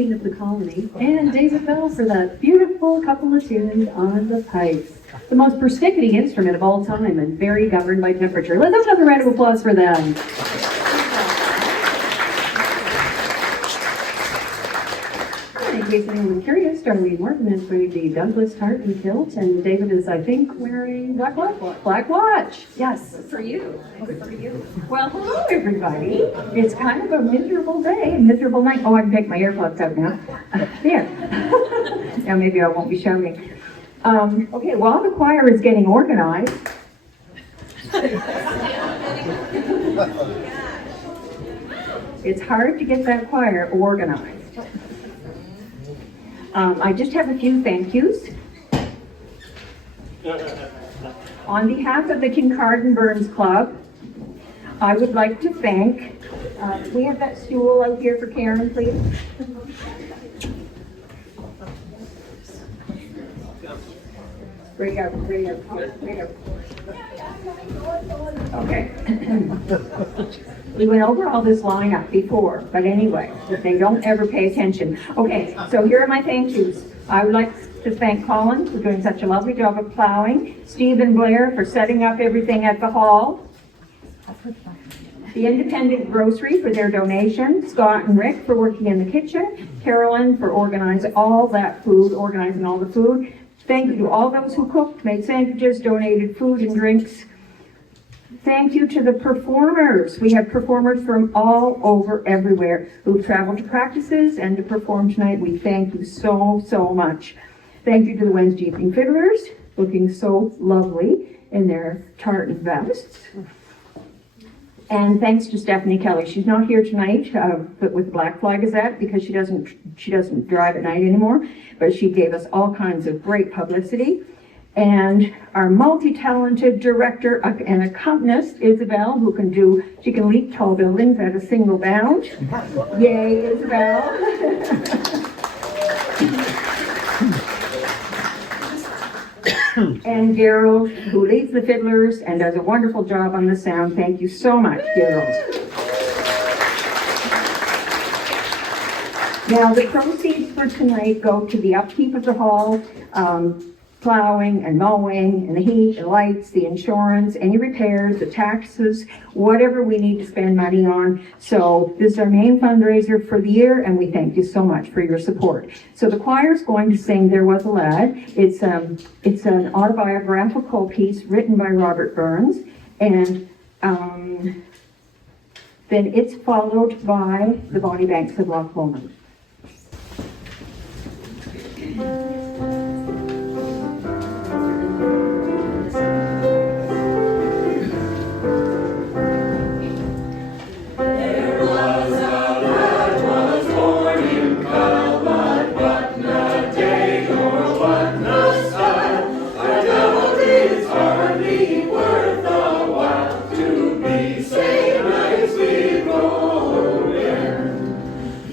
Queen of the Colony, and Isabel for that beautiful couple of tunes on the pipes. The most persnickety instrument of all time and very governed by temperature. Let's have another round of applause for them. In case anyone's curious, Darlene Morton is wearing the Douglas tartan kilt, and David is, I think, wearing black watch. Black watch, yes. For you. For you. Well, hello everybody. It's kind of a miserable day, a miserable night. Oh, I can take my earplugs out now. There. Now maybe I won't be shouting. Okay, while the choir is getting organized, it's hard to get that choir organized. I just have a few thank yous. On behalf of the Kincardine Burns Club, I would like to thank, we have that stool out here for Karen, please. Right out. Okay. We went over all this lineup before, but anyway, they don't ever pay attention. Okay, so here are my thank yous. I would like to thank Colin for doing such a lovely job of plowing, Steve and Blair for setting up everything at the hall, the Independent Grocery for their donation, Scott and Rick for working in the kitchen, Carolyn for organizing all the food. Thank you to all those who cooked, made sandwiches, donated food and drinks. Thank you to the performers. We have performers from all over everywhere who've traveled to practices and to perform tonight. We thank you so, so much. Thank you to the Wednesday evening fiddlers, looking so lovely in their tartan vests. And thanks to Stephanie Kelly. She's not here tonight, but with Black Flag Gazette because she doesn't drive at night anymore. But she gave us all kinds of great publicity. And our multi-talented director and accompanist, Isabel, she can leap tall buildings at a single bound. Yay, Isabel. And Garold, who leads the fiddlers and does a wonderful job on the sound. Thank you so much, Garold. Now, the proceeds for tonight go to the upkeep of the hall, plowing and mowing and the heat, the lights, the insurance, any repairs, the taxes, whatever we need to spend money on. So this is our main fundraiser for the year, and we thank you so much for your support. So the choir is going to sing There Was a Lad. It's an autobiographical piece written by Robert Burns, and then it's followed by the Bonnie Banks of Loch Lomond.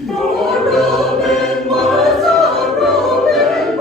For Reuben was a Reuben,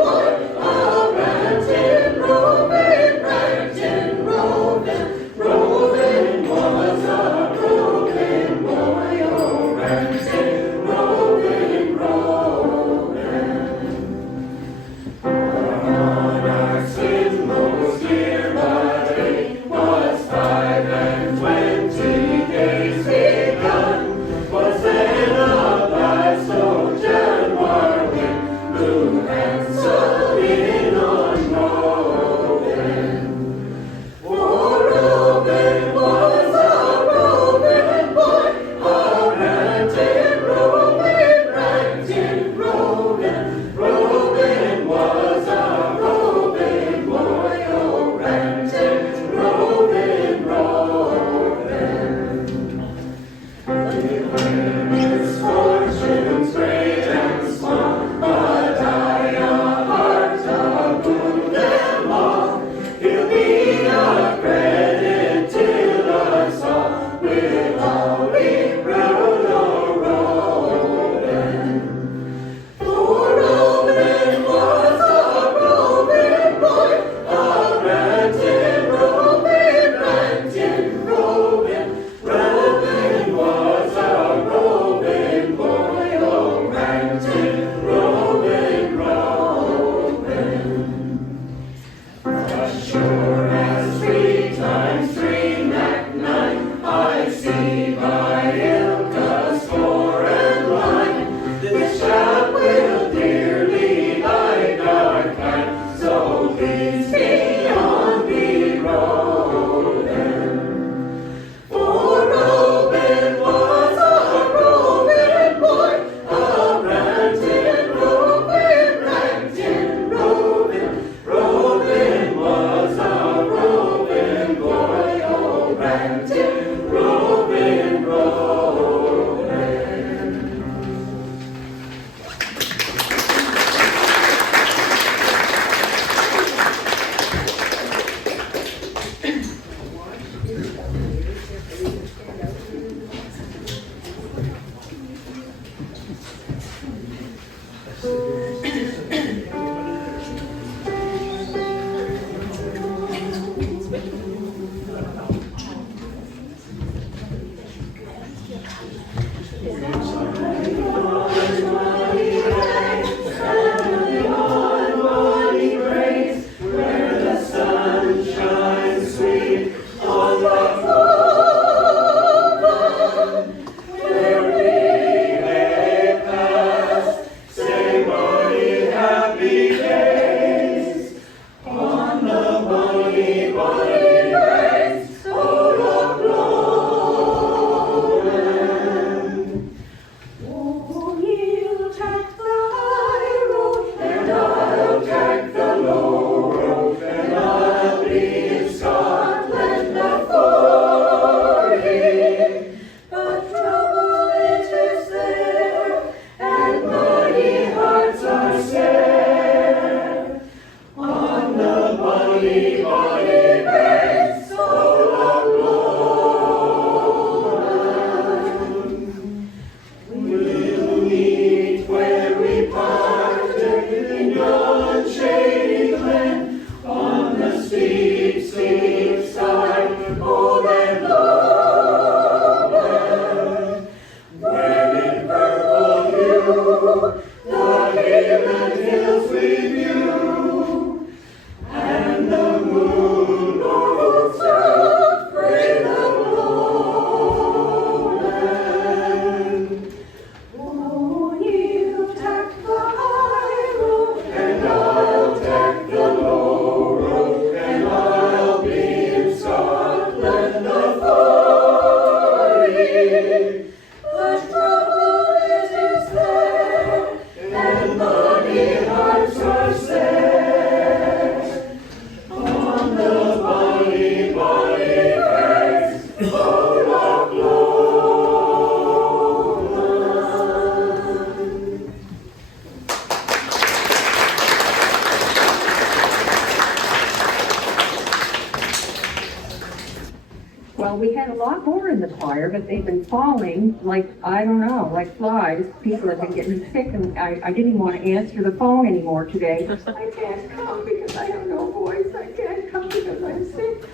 Well, we had a lot more in the choir, but they've been falling like, I don't know, like flies. People have been getting sick, and I didn't even want to answer the phone anymore today. I can't come because I have no voice. I can't come because I'm sick.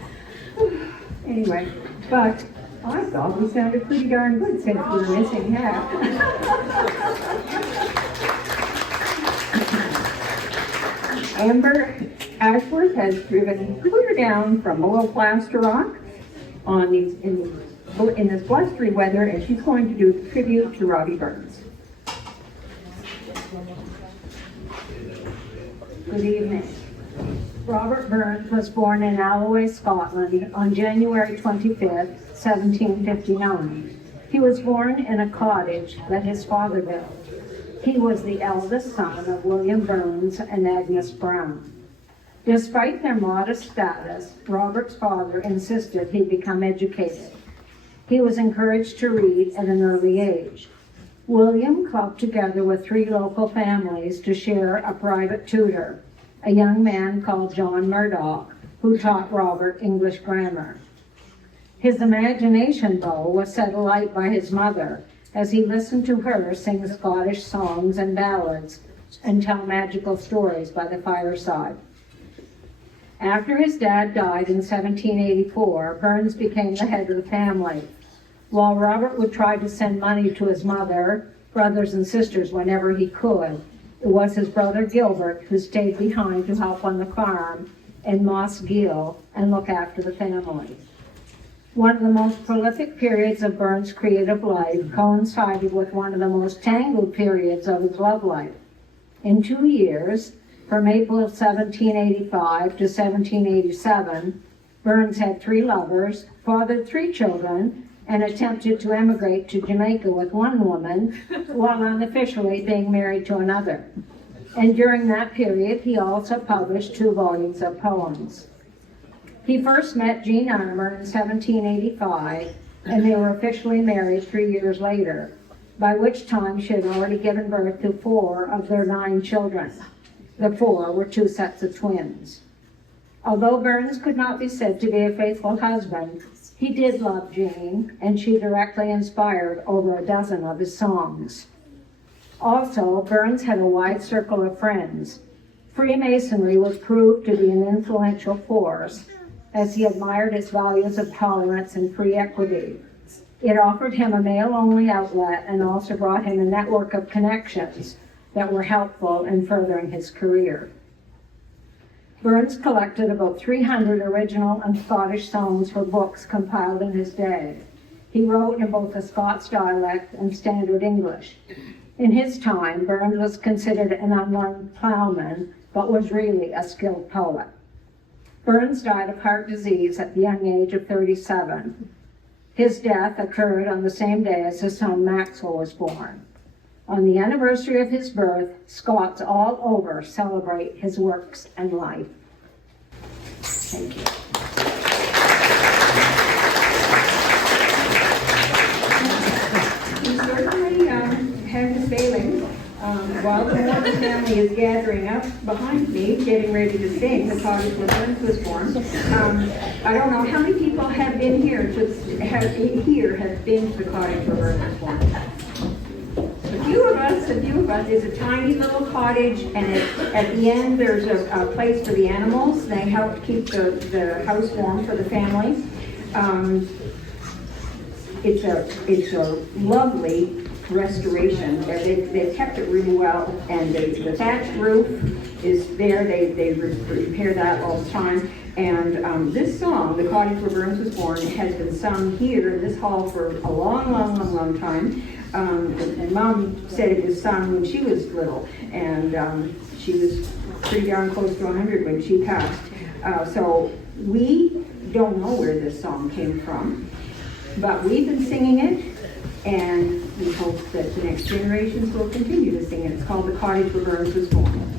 Anyway, but I thought we sounded pretty darn good since we were missing half. Amber Ashworth has driven clear down from Below Plaster Rock on these in this blustery weather, and she's going to do a tribute to Robbie Burns. Good evening. Robert Burns was born in Alloway, Scotland on January 25th, 1759. He was born in a cottage that his father built. He was the eldest son of William Burns and Agnes Brown. Despite their modest status, Robert's father insisted he become educated. He was encouraged to read at an early age. William clubbed together with 3 local families to share a private tutor, a young man called John Murdoch, who taught Robert English grammar. His imagination, though, was set alight by his mother as he listened to her sing Scottish songs and ballads and tell magical stories by the fireside. After his dad died in 1784, Burns became the head of the family. While Robert would try to send money to his mother, brothers and sisters whenever he could, it was his brother Gilbert who stayed behind to help on the farm in Moss Gill and look after the family. One of the most prolific periods of Burns' creative life coincided with one of the most tangled periods of his love life. In 2 years, from April of 1785 to 1787, Burns had 3 lovers, fathered 3 children, and attempted to emigrate to Jamaica with one woman while unofficially being married to another. And during that period, he also published 2 volumes of poems. He first met Jean Armour in 1785, and they were officially married 3 years later, by which time she had already given birth to 4 of their 9 children. The 4 were 2 sets of twins. Although Burns could not be said to be a faithful husband, he did love Jean, and she directly inspired over a dozen of his songs. Also, Burns had a wide circle of friends. Freemasonry was proved to be an influential force, as he admired its values of tolerance and free equity. It offered him a male-only outlet and also brought him a network of connections that were helpful in furthering his career. Burns collected about 300 original and Scottish songs for books compiled in his day. He wrote in both the Scots dialect and standard English. In his time, Burns was considered an unlearned plowman, but was really a skilled poet. Burns died of heart disease at the young age of 37. His death occurred on the same day as his son Maxwell was born. On the anniversary of his birth, Scots all over celebrate his works and life. Thank you. He certainly had his failings. While the Morton family is gathering up behind me, getting ready to sing "The Cottage Where Burns Was Born," I don't know how many people have been here have been to the cottage where Burns was born. A few of us. It's a tiny little cottage, and at the end there's a place for the animals. They help keep the house warm for the family. It's a lovely restoration. They've kept it really well, and the thatched roof is there. They repair that all the time. And this song, "The Cottage Where Burns Was Born," has been sung here in this hall for a long time. And Mom said it was sung when she was little, and she was pretty darn close to 100 when she passed. So we don't know where this song came from, but we've been singing it, and we hope that the next generations will continue to sing it. It's called "The Cottage Where Burns Was Born."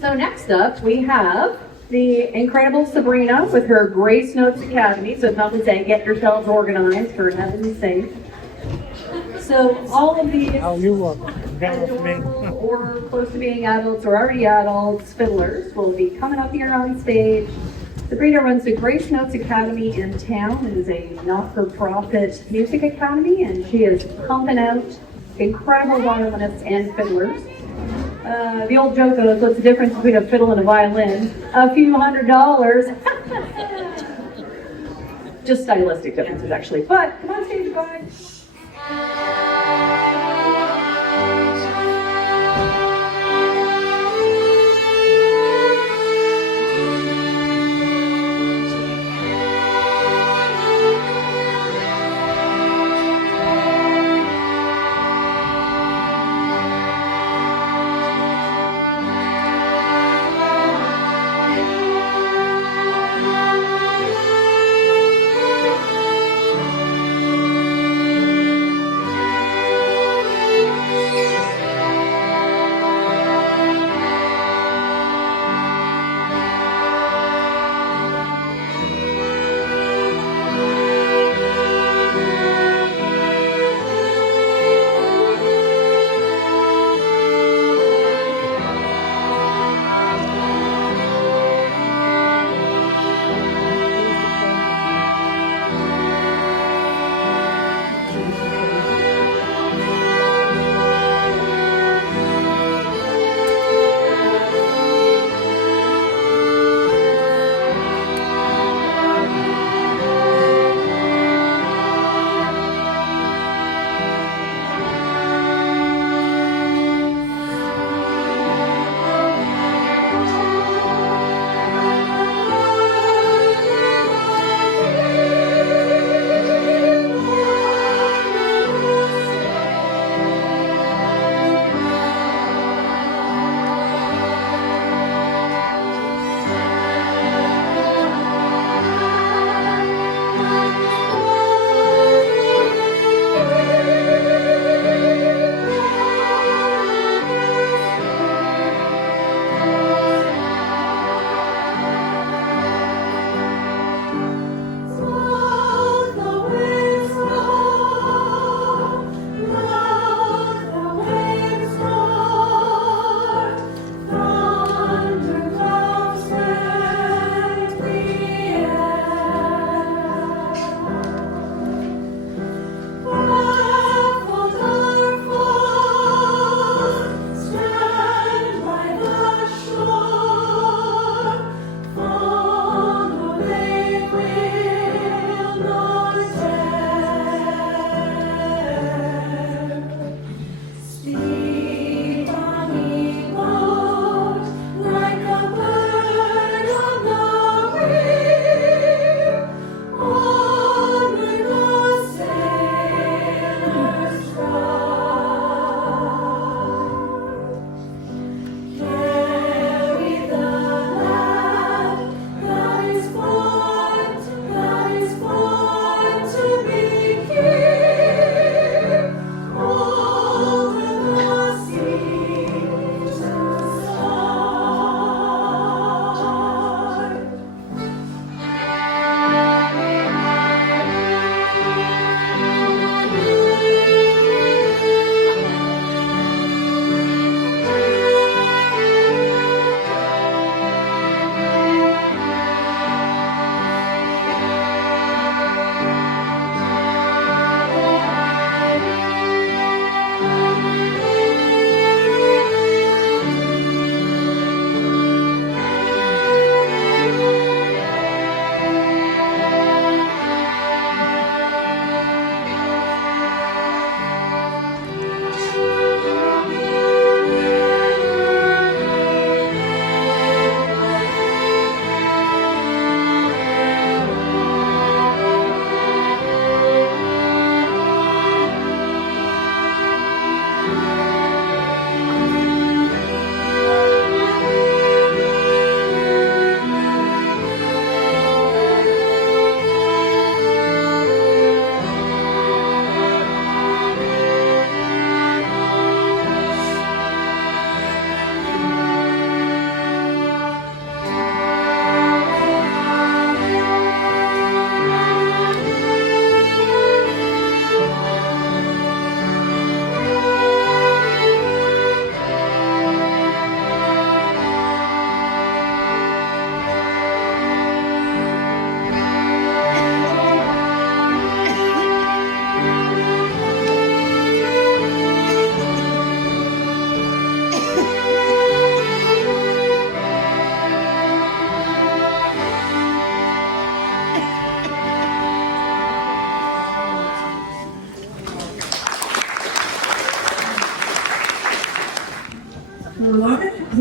So next up, we have the incredible Sabrina with her Grace Notes Academy. So Mom would say, get yourselves organized for heaven's sake. So all of these adorable or close to being adults or already adults fiddlers will be coming up here on stage. Sabrina runs the Grace Notes Academy in town. It is a not-for-profit music academy, and she is pumping out incredible violinists and fiddlers. The old joke goes, what's the difference between a fiddle and a violin? A few $100s. Just stylistic differences, actually. But come on stage, guys.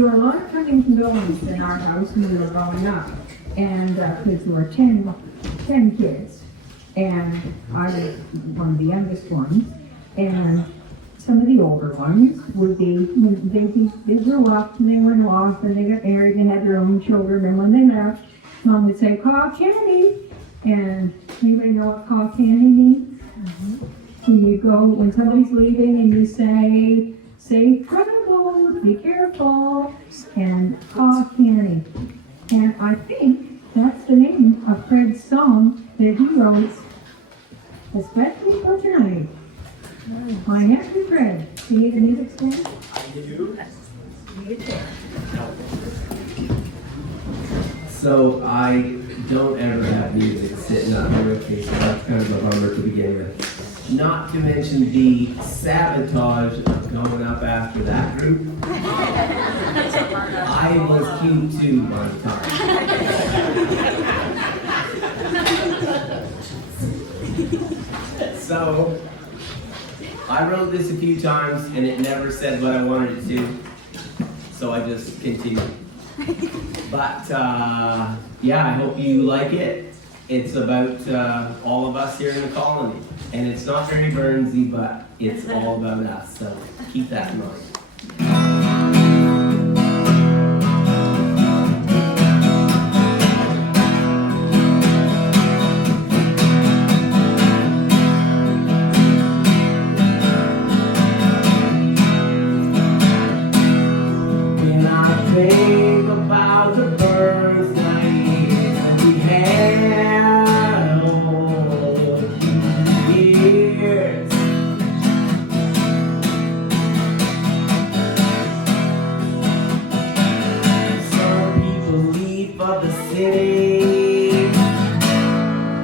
were a lot of comings and goings in our house when we were growing up. And, because there were 10 kids. And I was one of the youngest ones. And some of the older ones would be, when they grew up and they went off and they got married and had their own children. And when they left, Mom would say, "Call candy." And anybody know what call candy means? When you go, when somebody's leaving and you say, "Safe travels, be careful," and call candy. And I think that's the name of Fred's song that he wrote, especially for tonight. My nephew Fred. Do you need a music stand? I do. Need a chair. So I don't ever have music sitting up here with me, so that's kind of a bummer to begin with. Not to mention the sabotage of going up after that group. I was cute too one time. So I wrote this a few times and it never said what I wanted it to. So I just continued. But yeah, I hope you like it. It's about all of us here in the colony. And it's not very Burnsy, but it's all about us. So keep that in mind. When I think about the Burns nights that we had all through the years, some people leave for the city,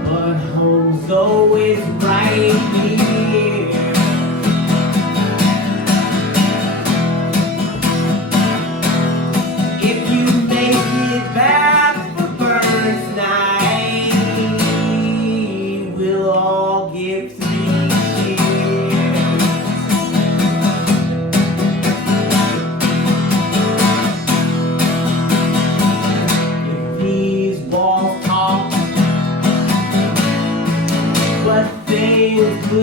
but home's always right here. If you make it back for Burns night, we'll all give 3 cheers. If these walls talk, but things will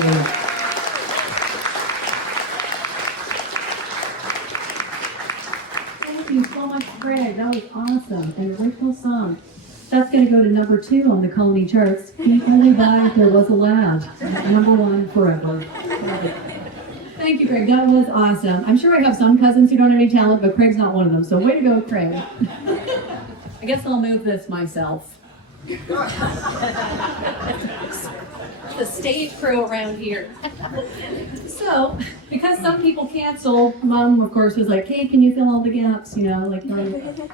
great. Thank you so much, Greg. That was awesome. An original song. That's going to go to number 2 on the Colony charts. Can't only buy if there was a lad. Number 1 forever. Thank you, Craig. That was awesome. I'm sure I have some cousins who don't have any talent, but Craig's not one of them. So way to go, Craig. I guess I'll move this myself. The stage crew around here. So, because some people cancel, Mom, of course, was like, hey, can you fill all the gaps, you know, like,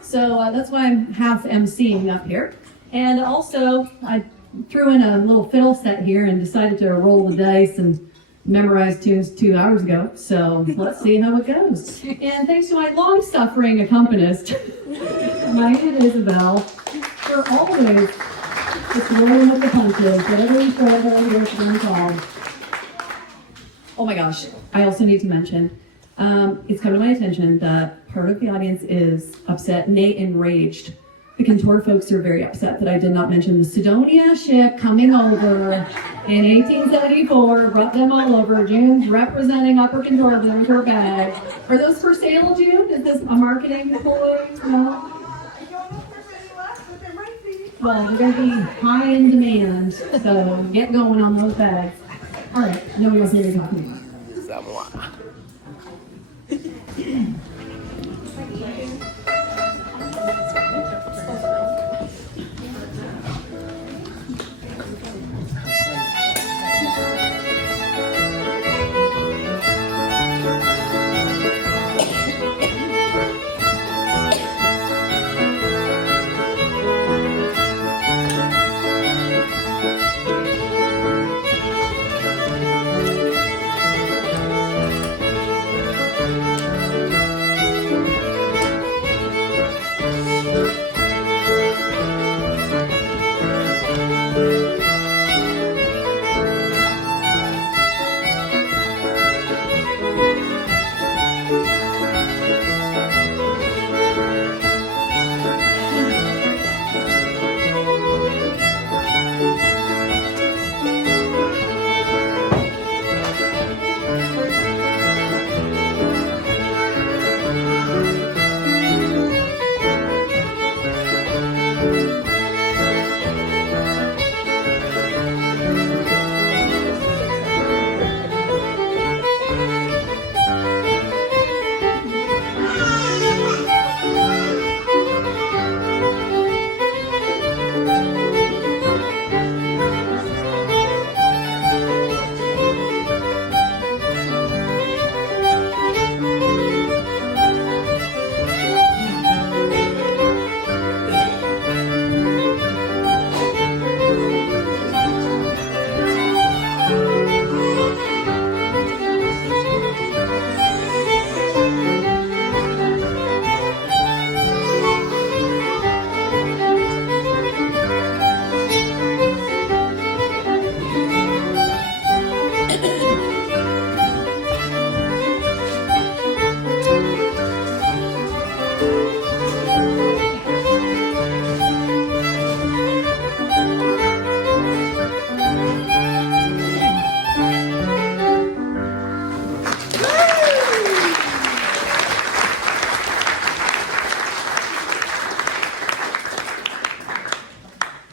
so that's why I'm half emceeing up here. And also, I threw in a little fiddle set here and decided to roll the dice and memorize tunes 2 hours ago. So, let's see how it goes. And thanks to my long-suffering accompanist, my Aunt Isabel, for always just rolling with the punches, whatever we throw at her, here she's called. Oh my gosh, I also need to mention, it's come to my attention that part of the audience is upset, nay, enraged. The Kintore folks are very upset that I did not mention the Sidonia ship coming over in 1874, brought them all over. June's representing Upper Kintore with her bag. Are those for sale, June? Is this a marketing ploy? No? Well, they're going to be high in demand, so get going on those bags. All right, nobody else here to talk about.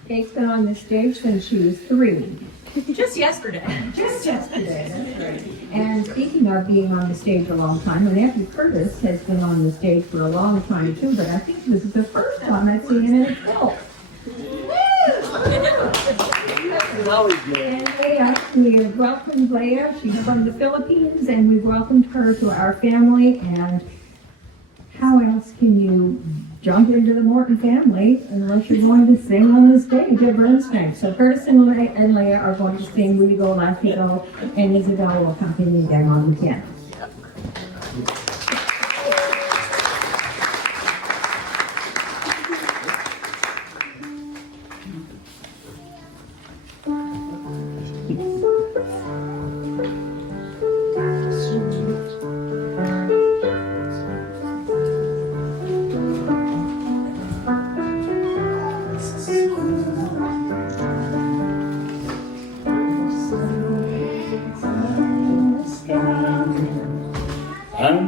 Kate's been on the stage since she was 3. Just yesterday. Just yesterday, that's right. And speaking of being on the stage a long time, my nephew Curtis has been on the stage for a long time too, but I think this is the first time I've seen him in itself. And we have welcomed Blair. She's from the Philippines, and we've welcomed her to our family. And how else can you jump into the Morton family unless you're going to sing on the stage at Burns Night? So Curtis and Leah are going to sing "We Go Like We Go," and Isabel will accompany them on the piano.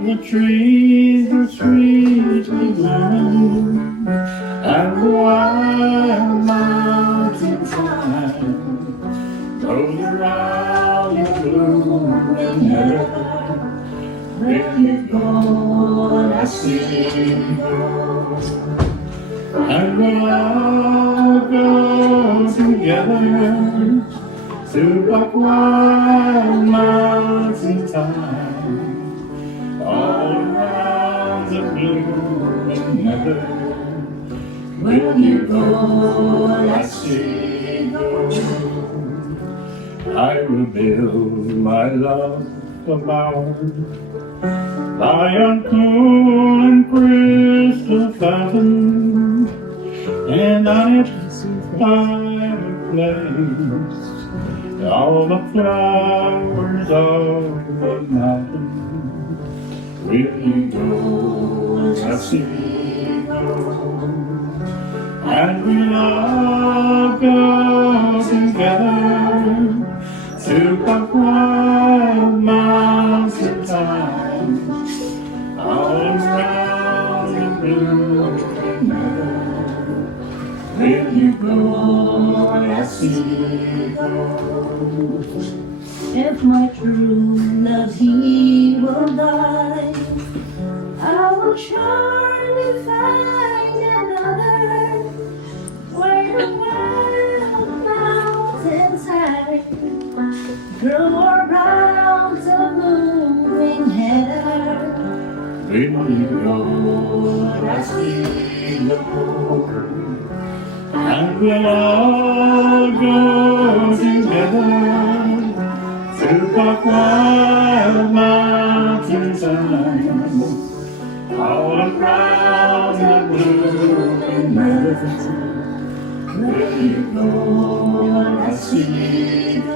And the trees are sweetly glowing, and the wild mountain thyme goes around the blooming meadow. Where you go, I see you go. And we'll all go together to Buck Wild Mountain Thyme, all around the blooming meadow. Where you go, I see you go. I will build my love a bower by a cool and crystal fountain, and on it I will place all the flowers of the mountain. Will you go, I see you go. And we'll all go together to Buck Wild Mountain Thyme, all around the blooming meadow. Will you go, I see you go. If my true love he will die, I will surely find another where the wild mountains high grow around the moving heather. Will you go, I see you go. And we'll all go together to Buck Wild Mountain Thyme, all around the blooming meadow. Will you go, I see you go.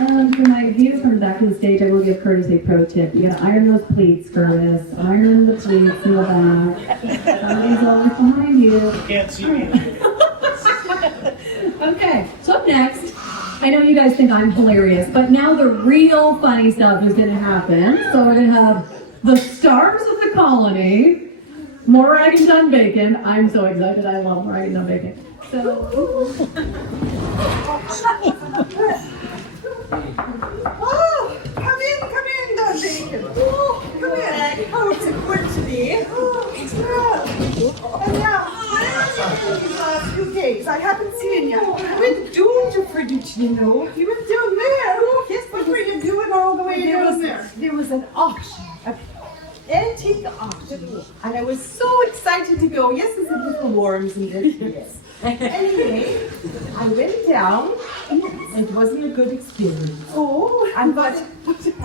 For my viewers from the back of the stage, I will give Curtis a pro tip. You gotta iron those pleats, Curtis. Iron the pleats in the back. Somebody's always behind you. Can't see me. Okay, so up next, I know you guys think I'm hilarious, but now the real funny stuff is gonna happen. So we're gonna have the stars of the colony, more Rag and Done Bacon. I'm so excited, I love Rag and Done Bacon. So, Oh, come in, Don Bacon. Oh, come in. Oh, it's a good to be. Oh, it's good. And now, these last few days, I haven't seen you. I went down to Fridge, you know. You went down there. Yes, what were you doing all the way down there? There was an auction, an antique auction, and I was so excited to go. Yes, there's a little worms in it. Yes. Anyway, I went down, and it wasn't a good experience. Oh, I thought I'd pick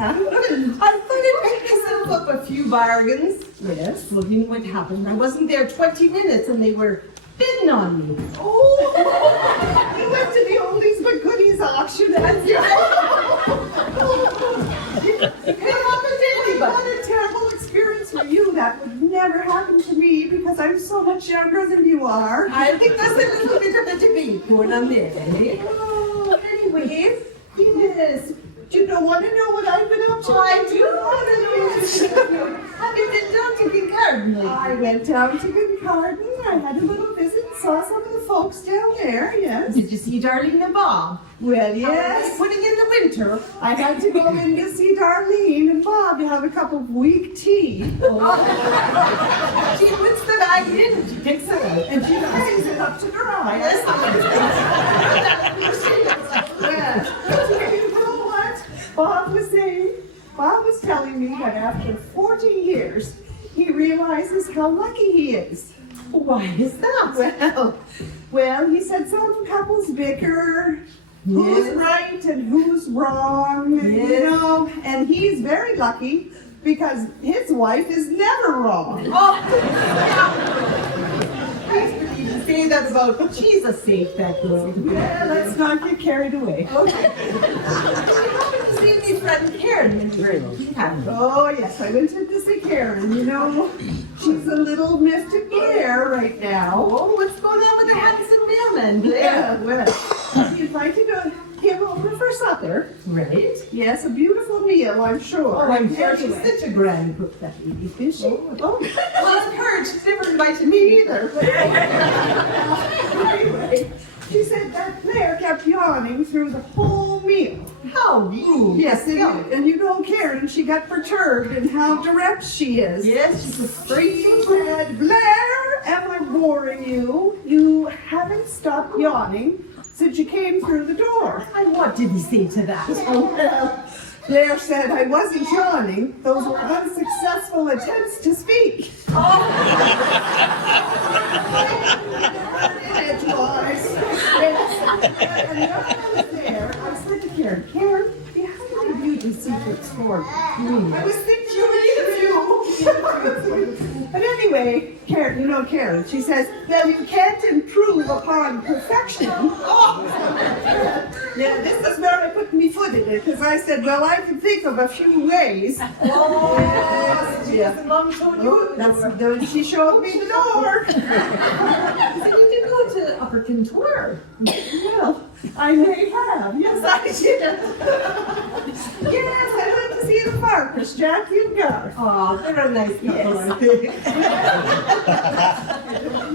myself up a few bargains. Yes, well, you know what happened? I wasn't there 20 minutes, and they were bidding on me. Oh, you went to the oldies but goodies auction, and you what a terrible experience for you. That would never happen to me because I'm so much younger than you are. I think that's a little bit of a debate going on there, eh? Oh, anyway, yes. You don't want to know what I've been up to? I do want to know. Have you been down to Kincardine? I went down to Kincardine. I had a little visit, saw some of the folks down there, yes. Did you see Darlene and Bob? Well, yes. Putting in the winter. I had to go in to see Darlene and Bob to have a cup of weak tea. Oh. She puts the bag in and she picks it up and she hangs it up to dry. Yes. Well, you know what Bob was saying? Bob was telling me that after 40 years, he realizes how lucky he is. Why is that? Well, he said some couples bicker, who's right and who's wrong, you know, and he's very lucky because his wife is never wrong. Oh, say that about, but she's a safe bet, girl. Yeah, let's not get carried away. Okay. See me friend Karen. Oh yes, I went in to see Karen. You know, she's a little miffed at Blair right now. Oh, what's going on with the handsome mailman, Blair? Yeah, well, she invited him came over for supper. Right? Yes, a beautiful meal, I'm sure. Oh, I'm sure she's Anyway. such a grand cook, that lady. Is she? Oh, well, I've heard she's never invited me either. But anyway, she said that Blair kept yawning through the whole meal. How rude. Yes, and you know Karen, she got perturbed in how direct she is. Yes, she's a straight She said, Blair, am I boring you? You haven't stopped yawning since you came through the door. And what did he say to that? Oh, well, Blair said I wasn't yawning. Those were unsuccessful attempts to speak. It was. And when I was there, I said to Karen, Karen, do you have any beauty secrets for me? I was thinking you need a few. But anyway, Karen, you know Karen, she says, well, you can't improve upon perfection. Yeah, this is where I put my foot in it, because I said, well, I can think of a few ways. Oh, yes. Mom told you. Oh, then she showed me the door. So you did go to Upper Kintore. Well, I may have. Yes, I did. Yes, I went to see the Farquhars, Jackie and Garth. Oh, they're a nice couple, Yes. I think.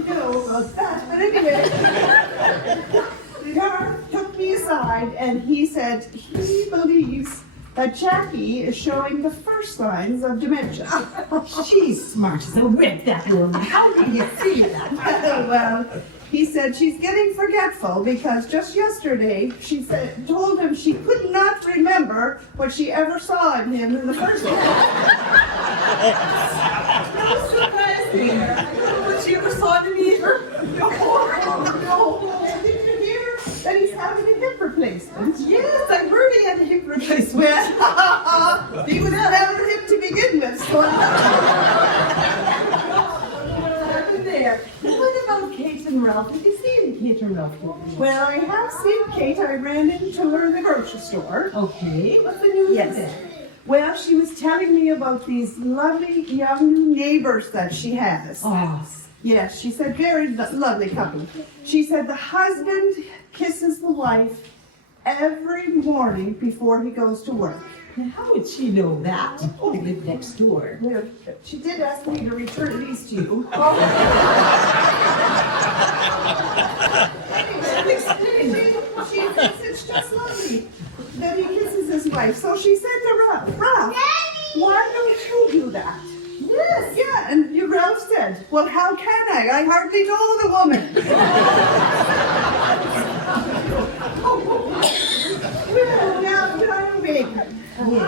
You know about that. But anyway, Garth took me aside and he said he believes that Jackie is showing the first signs of dementia. She's smart as a whip, that woman. How can you see that? Well, he said she's getting forgetful because just yesterday she told him she could not remember what she ever saw in him in the first place. No surprise there. I don't know what she ever saw in me either. No. Did you hear that he's having a hip replacement? Yes, I heard he had a hip replacement. Well, he was never hip to begin with, so What happened there? What about Kate and Ralph? Have you seen Kate and Ralph? well, I have seen Kate. I ran into her in the grocery store. Okay, what's the news Yes. there? Well, she was telling me about these lovely young new neighbors that she has. Oh, Yes, she said very lovely couple. She said the husband kisses the wife every morning before he goes to work. now how would she know that? Oh, they live next door. Well, she did ask me to return these to you. She thinks it's just lovely that he kisses his wife. So she said to Ralph, why don't you do that? Yes. Yeah, and Ralph said, well, how can I? I hardly know the woman. Well, now, John Bacon, are you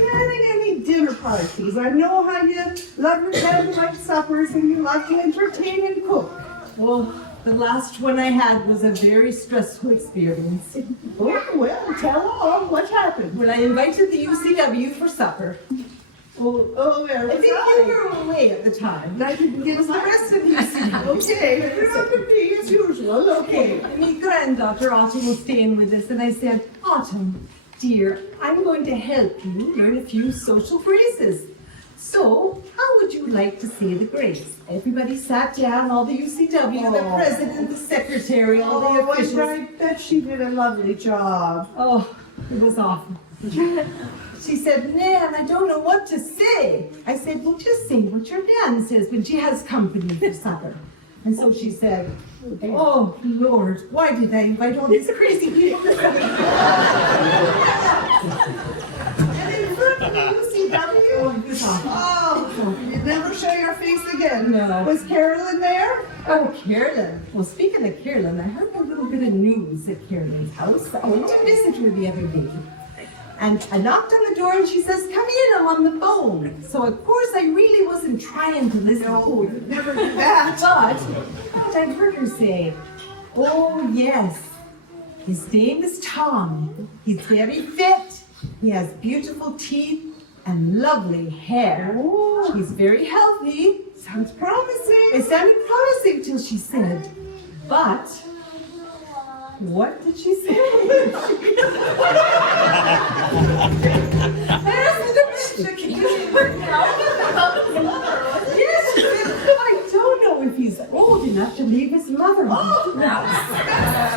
planning any dinner parties? I know how you love your family like suppers and you love to entertain and cook. Well, the last one I had was a very stressful experience. Oh, well, tell all what happened. When I invited the UCW for supper, Well, where I was think I? you were away at the time. I didn't get the rest of you. Okay, remember me as usual. Okay. My granddaughter Autumn was staying with us, and I said, Autumn, dear, I'm going to help you learn a few social graces. So, how would you like to say the grace? Everybody sat down, all the UCW, the president, the secretary, all the officials. I bet she did a lovely job. Oh, it was awful. She said, Nan, I don't know what to say. I said, well, just say what your Nan says when she has company for supper. And so she said, oh, Lord, why did I invite all these crazy people to supper? And in front of the UCW? Oh, it was awful. Oh, you'd never show your face again. No. Was Carolyn there? Oh, Carolyn. Well, speaking of Carolyn, I heard a little bit of news at Carolyn's house. I went to visit her the other day. And I knocked on the door and she says, come in, I'm on the phone. So of course I really wasn't trying to listen. No, you'd never do that. But I heard her say, oh yes, his name is Tom. He's very fit. He has beautiful teeth and lovely hair. Oh. He's very healthy. Sounds promising. It sounded promising till she said, but what did she say? Yes, she said, I don't know if he's old enough to leave his mother. Oh, no.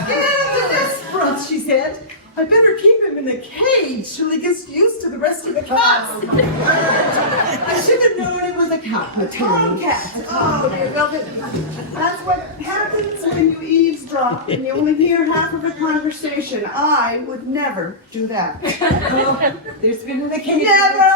Scandalous, she said. I I better keep him in a cage till he gets used to the rest of the cats. I should have known it was a cat. A tomcat. Oh, dear. Well, that's what happens when you eavesdrop and you only hear half of a conversation. I would never do that. Well, there's been an occasion. Never!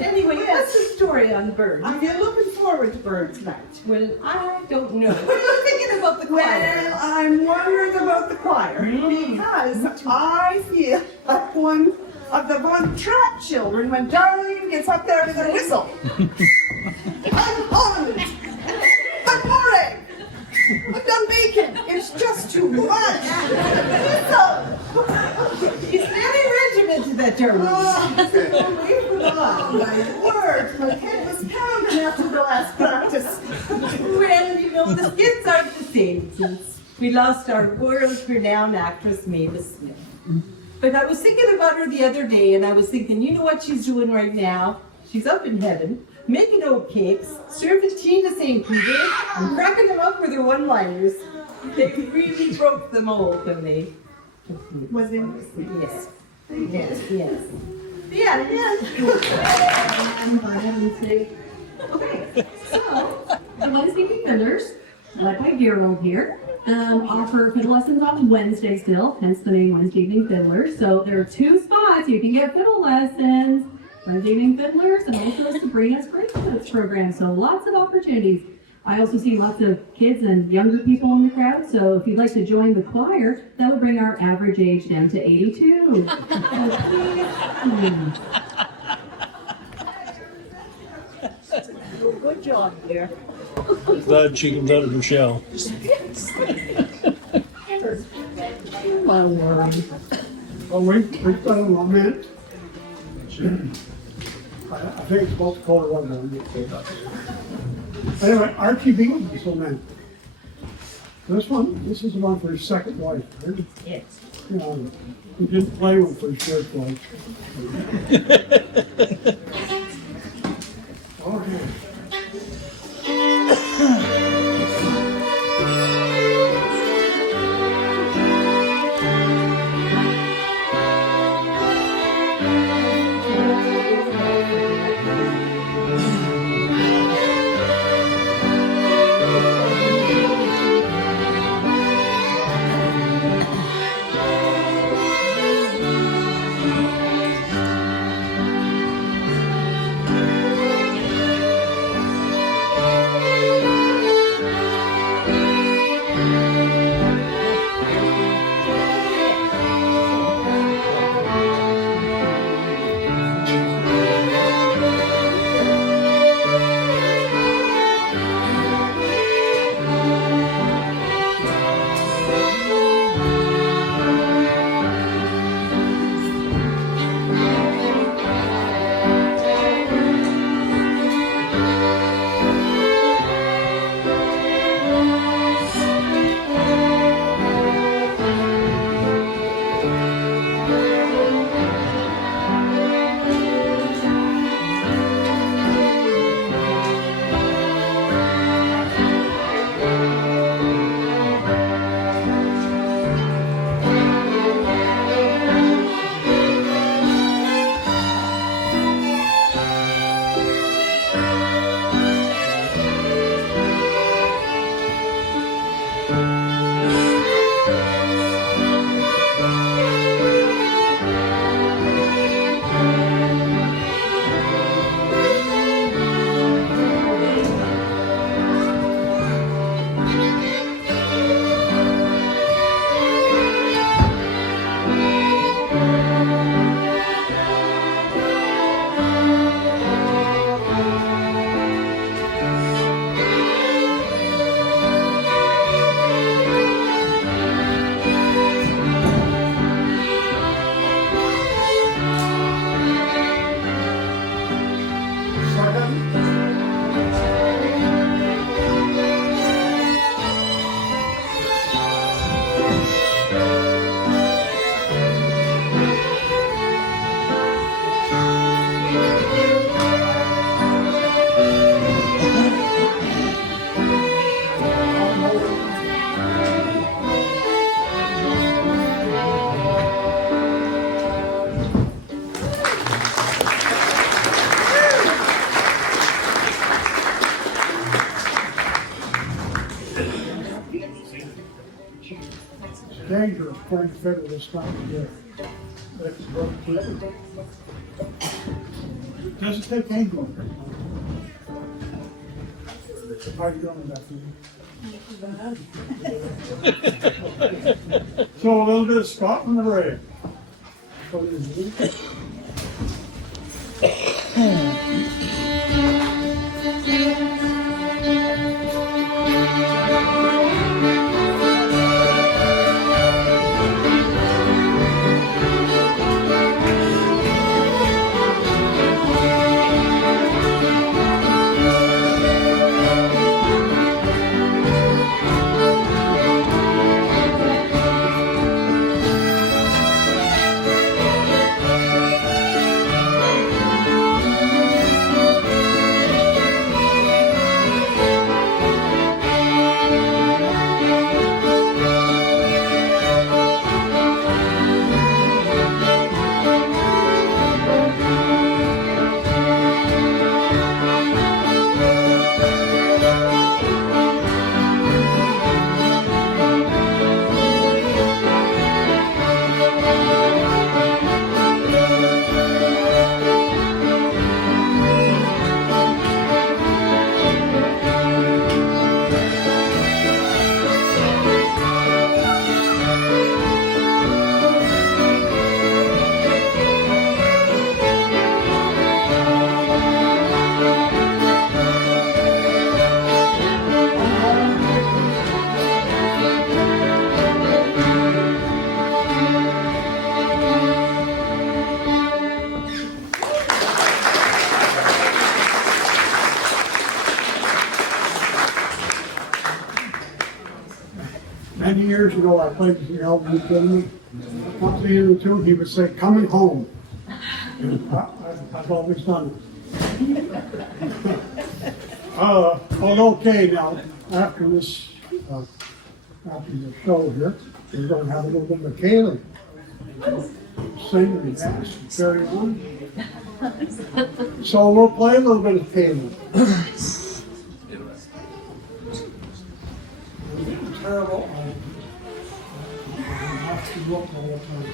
Anyway, what's the story on birds? Are you looking forward to birds night? Well, I don't know. What are you thinking about the choir? Well, I'm wondering about the choir because I feel like one of the Von Trapp children when Darlene gets up there with a whistle. I'm Holland. I'm Murray. I've done bacon. It's just too much. He's very regimented, that Darlene. Oh, away from the line. My word, my head was pounding after the last practice. Well, you know, the skits aren't the same since we lost our world-renowned actress, Mavis Smith. But I was thinking about her the other day, and I was thinking, you know what she's doing right now? She's up in heaven, making oat cakes, serving tea to St. Peter, and cracking them up with her one-liners. They really broke the mold when they... Was it? Yes. Yes, yes. Yeah. For heaven's sake. Okay, so the Wednesday Fiddlers, led by Garold here, offer fiddle lessons on Wednesday still, hence the name Wednesday Evening Fiddlers. So there are 2 spots you can get fiddle lessons, Wednesday Evening Fiddlers, and also Sabrina's Grace Notes program. So lots of opportunities. I also see lots of kids and younger people in the crowd, so if you'd like to join the choir, that would bring our average age down to 82. So please, Good job, dear. Glad she comes out of her shell. My word. Oh, we've done a lament. I think it's about to call it one. Anyway, Archie Beaton's lament. This is the one for his second wife, right? Yes. He didn't play one for his first wife. Okay. dangerous trying to figure this stuff together. Doesn't take England. How are you doing, Bethany? So a little bit of Scotland Red. Many years ago, I played with the elderly gentleman. Once a year or two, he would say, "Coming home." And I've always done it. Okay, now, after this, after the show here, we're going to have a little bit of Kaylee. Sing and dance and carry on. So we'll play a little bit of Kaylee. Terrible. I have to look all the time.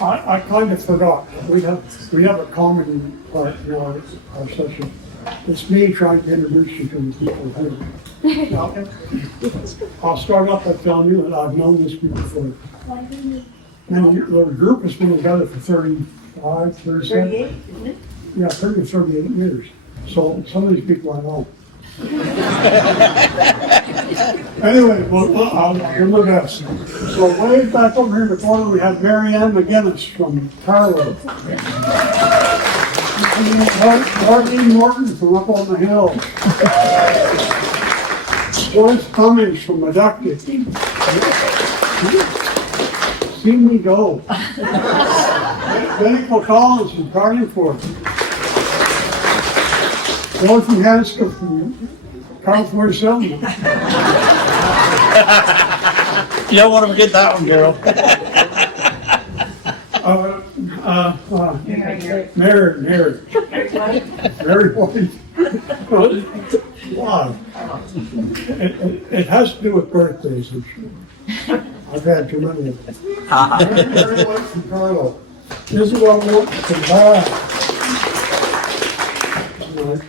I kind of forgot. We have a common part in our session. It's me trying to introduce you to the people here. Now, I'll start off by telling you that I've known this group for many years. The group has been together for 35, 37. 38, isn't it? Yeah, 30 or 38 years. So some of these people I know. Anyway, I'll give my best. So way back over here in the corner, we have Mary Ann McGinnis from Carolyn. Darlene Morton from up on the hill. Joyce Cummings from Meductic. See me go. Benny Collins from Carlingford. Garold Hanscom from Carlingford. You don't want to forget that one, Garold. Mary White. Wow. It has to do with birthdays, I'm sure. I've had too many of them. Mary White from Carlo. Isabel Morton from Blair.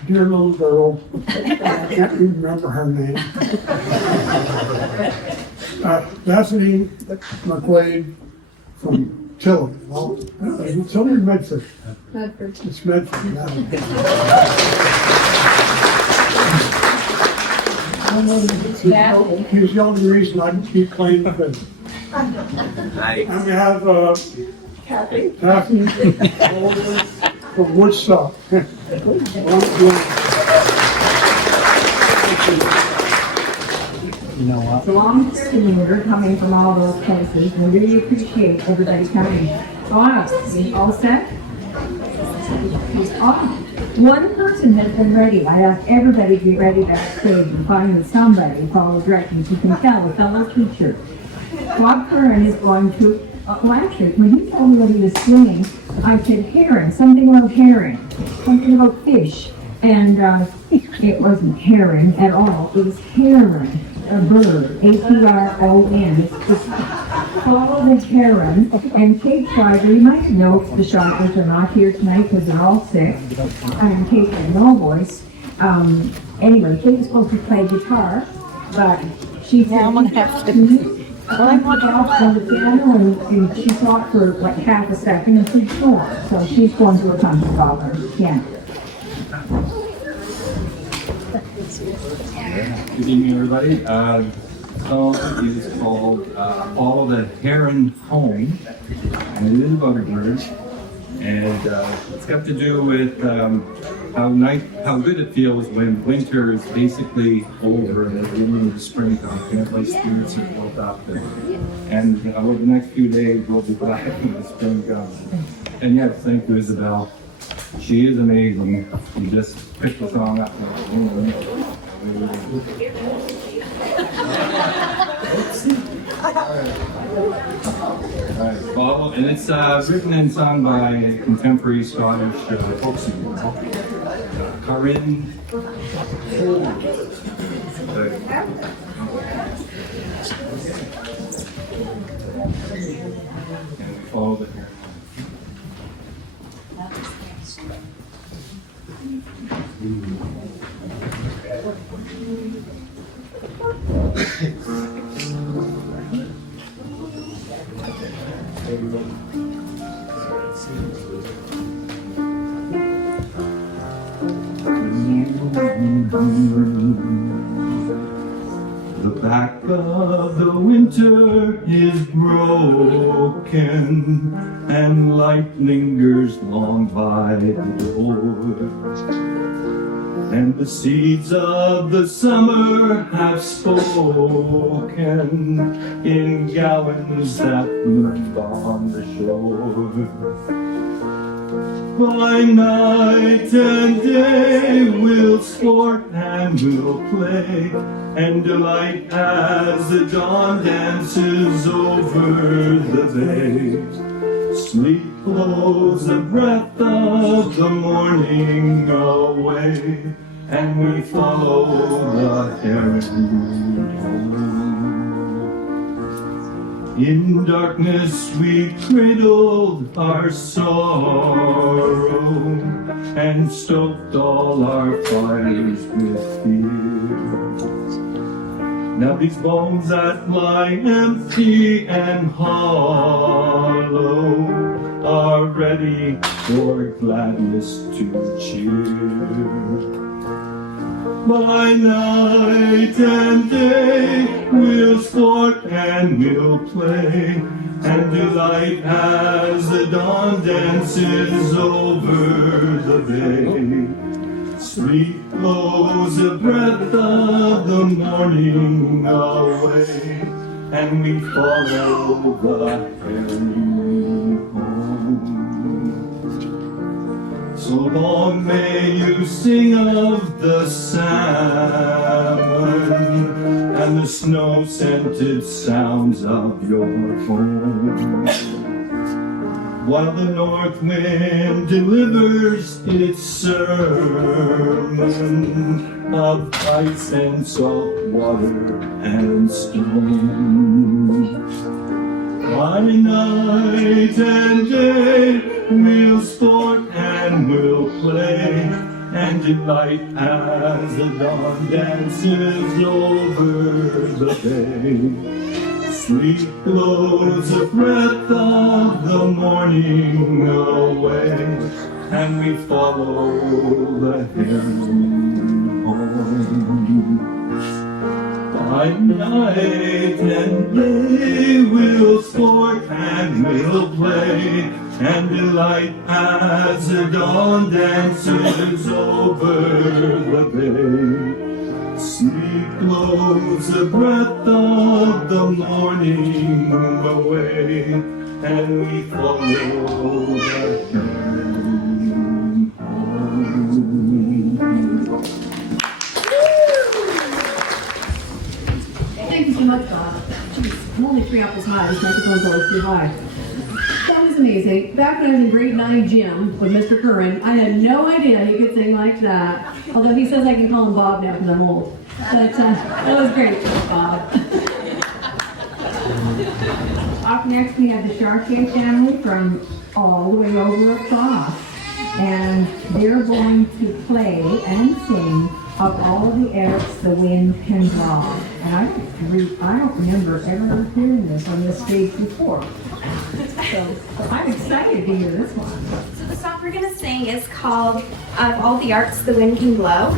Dear little girl. I can't even remember her name. Bethany McQuaid from Tilly. Well, is it Tilly or Medford? Medford. It's Medford. Yeah. He's the only reason I can keep playing the fiddle. And we have Kathy from Woodstock. You know what? So long as we're coming from all those places, we really appreciate everybody coming. So all set? One person has been ready. I asked everybody to be ready backstage and find somebody to follow directions. You can tell a fellow teacher. Bob Curran is going to, well actually, when he told me what he was singing, I said herring, something about herring, something about fish. And it wasn't herring at all, it was heron, a bird, H-E-R-O-N. Follow the heron, and Kate Scheidler, you might know the Scheitlers are not here tonight because they're all sick, and Kate had no voice. Anyway, Kate was supposed to play guitar, but she said, I'm gonna have to. Well, I went off on the piano, and she thought for like half a second, and said, sure. So she's going to attempt to follow her piano. Good evening, everybody. The song is called Follow the Heron Home, and it is about a bird. And it's got to do with how good it feels when winter is basically over and the beginning of spring comes, and my spirits are built up. And over the next few days, we'll be glad when the spring comes. And yes, thank you, Isabel. She is amazing. You just picked the song up. Well, and it's written and sung by contemporary Scottish folk singers. Corinne. And we follow the hair. The back of the winter is broken, and light lingers long by the door. And the seeds of the summer have spoken in gowns that move on the shore. By night and day we'll sport and we'll play, and delight as the dawn dances over the bay. Sleep blows the breath of the morning away, and we follow the heron home. In darkness we cradled our sorrow, and stoked all our fires with fear. Now these bones that lie empty and hollow are ready for gladness to cheer. By night and day we'll sport and we'll play, and delight as the dawn dances over the bay. Sweet blows the breath of the morning away, and we follow the herring home. So long may you sing of the salmon and the snow-scented sounds of your home, while the north wind delivers its sermon of ice and salt water and storm. By night and day we'll sport and we'll play, and delight as the dawn dances over the bay. Sweet blows the breath of the morning away, and we follow the heron home. By night and day we'll sport and we'll play, and delight as the dawn dances over the bay. Sweet blows the breath of the morning away, and we follow the heron home. Thank you so much, Bob. Jeez, I'm only 3 apples high. This microphone's always too high. That was amazing. Back when I was in grade 9 gym with Mr. Curran, I had no idea he could sing like that. Although he says I can call him Bob now because I'm old. But that was great, Bob. Up next we have the Chartier family from all the way over across. And they're going to play and sing Of All the Airs the Wind Can Draw. And I don't remember ever hearing this on this stage before. So I'm excited to hear this one. So the song we're going to sing is called Of All the Arts the Wind Can Blow.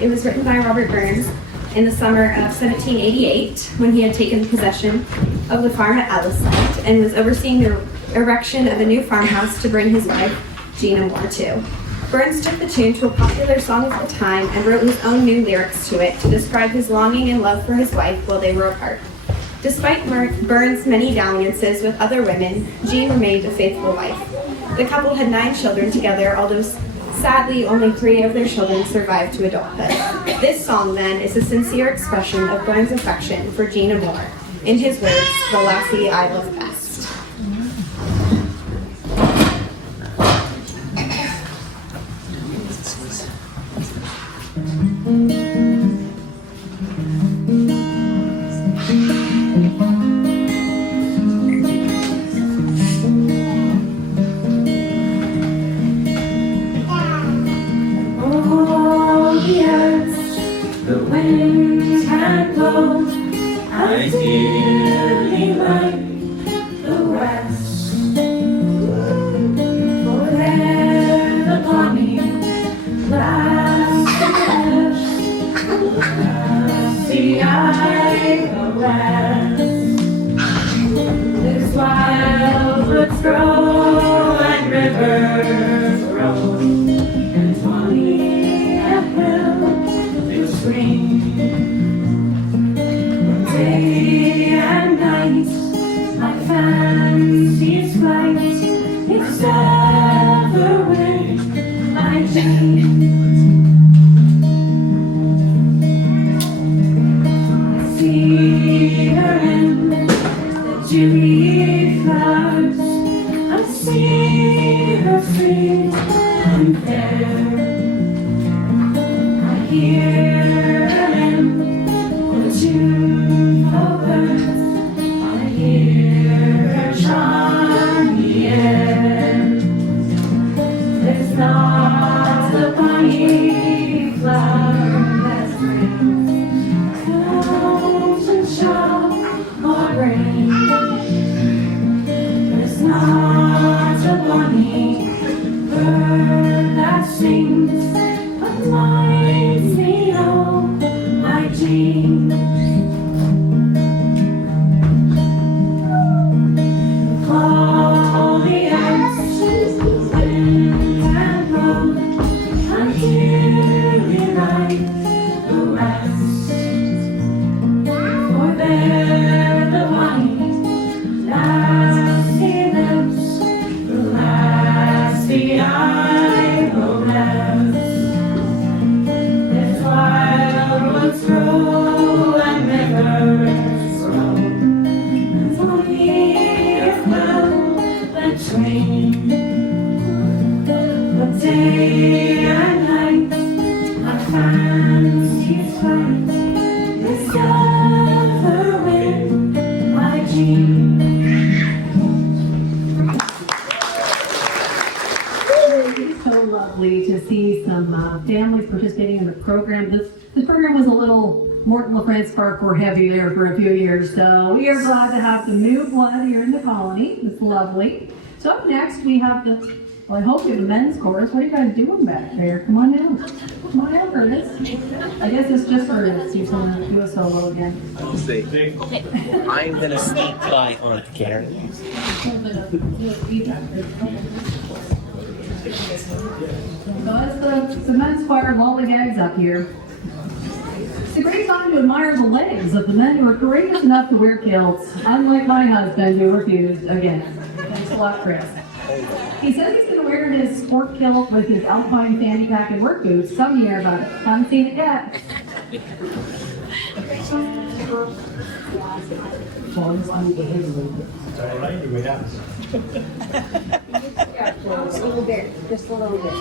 It was written by Robert Burns in the summer of 1788 when he had taken possession of the farm at Ellisland and was overseeing the erection of a new farmhouse to bring his wife, Gina Moore, to. Burns took the tune to a popular song of the time and wrote his own new lyrics to it to describe his longing and love for his wife while they were apart. Despite Burns' many dalliances with other women, Jean remained a faithful wife. The couple had 9 children together, although sadly only 3 of their children survived to adulthood. This song, then, is a sincere expression of Burns' affection for Gina Moore. In his words, the lassie I love best. I dearly like the West, for there the bonny lass see I the West. There's wildwoods grow and rivers roll, and tawny a hill through spring. Day and night, my fancy's flight, it's ever with my dream. I see her in the dewy flowers, I see her free and fair. I hear her in the tune of birds, I hear her chime the air. There's not a bonny flower that springs, mountain shall or rain. There's not a bonny bird that sings, but minds me of program. This program was a little Morton LaFrance Farquhar heavy there for a few years, so we are glad to have some new blood here in the colony. It's lovely. So up next we have well, I hope you have a men's chorus. What are you guys doing back there? Come on down. Come on down, Curtis. I guess it's just Curtis. You're going to do a solo again. I'll see. I'm gonna sneak by on camera. So it's the men's choir lollygags up here. It's a great time to admire the legs of the men who are courageous enough to wear kilts, unlike my husband who refused again. Thanks a lot, Chris. He says he's going to wear his sport kilt with his alpine fanny pack and work boots some year, but haven't seen it yet. Just a little bit, just a little bit.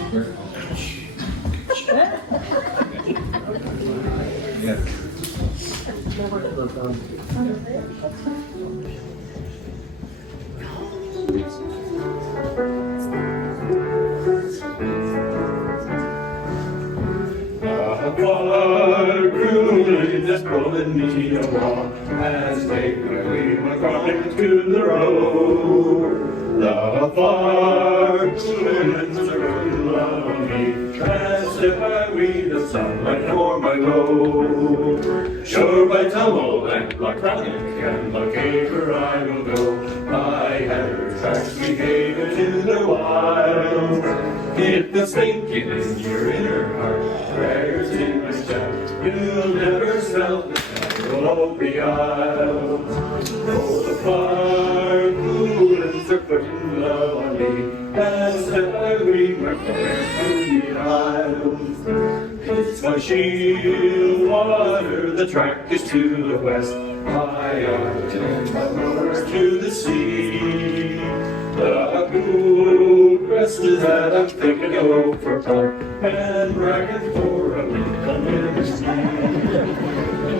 Farquhar-McAteer, this pulling me along, has taken me according to the road. The Farquhar-McAteers are in love with me, as if I read the sunlight for my load. Sure by tumble and Farquhar and McAteer I will go, I have tracks behaving to the wild. If the thinking in your inner heart, prayers in my chest, you'll never smell the smell of the aisles. Oh, the Farquhar-McAteers are putting love on me, as I read my prayers through the aisles. It's my shield water, the track is to the west, my arms and my rowers to the sea. The gold crested that I'm thinking of for fun, and bragging for a week on the sea.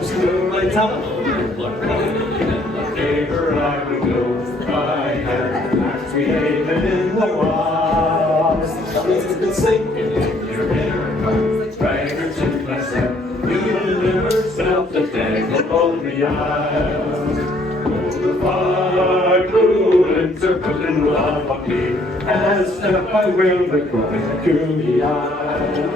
Still my tumble and McAteer I will go, I have acts behaving in the wild. It's been sinking in your inner heart, braggers in myself, you'll never smell the dangle on the aisle. The Farquhar-McAteers are putting love on me, as if I will be going to the aisle.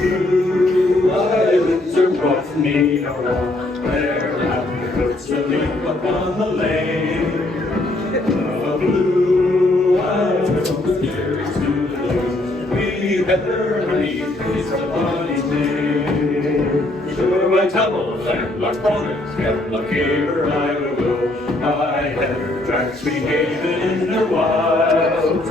Blue islands are brought me around, where happy goats to leap upon the lane. The blue islands carries to the blue, we better believe it's a funny name. Sure my tumbles and McAteer and McAteer I will go, I have tracks behaving in the wild.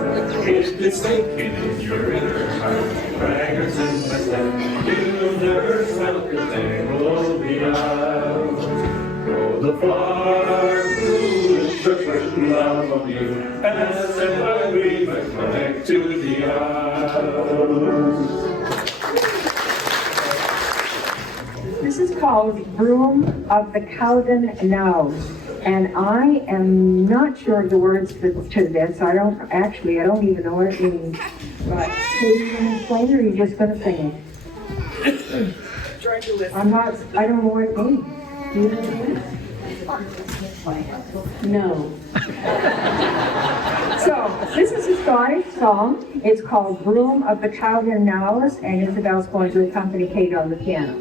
If it's thinking in your inner heart, braggers in my step, you'll never smell the tangle of the aisles. Oh, the Farquhar-McAteers are putting love on you, as if I read my flag to the aisles. This is called Broom of the Cowden Now, and I am not sure of the words to this. I don't even know what it means. But are you going to explain it, or are you just going to sing it? Try to listen. I don't know what it means. Do you know what it means? No. So, this is a Scottish song. It's called Broom of the Cowden Now, and Isabel's going to accompany Kate on the piano.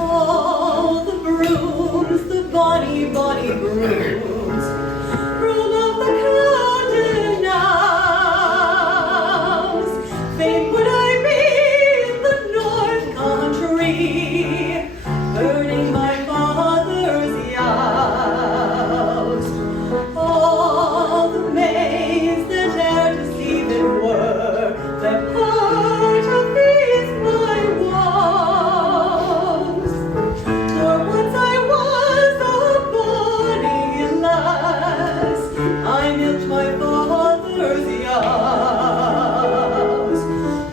Oh, the brooms, the bonny, bonny brooms, broom of the Cowden Now. Fain would I be in the north country, burning my father's yows. All the maids that e'er deceived were, that part of these my woes. For once I was a bonny lass, I milked my father's yows.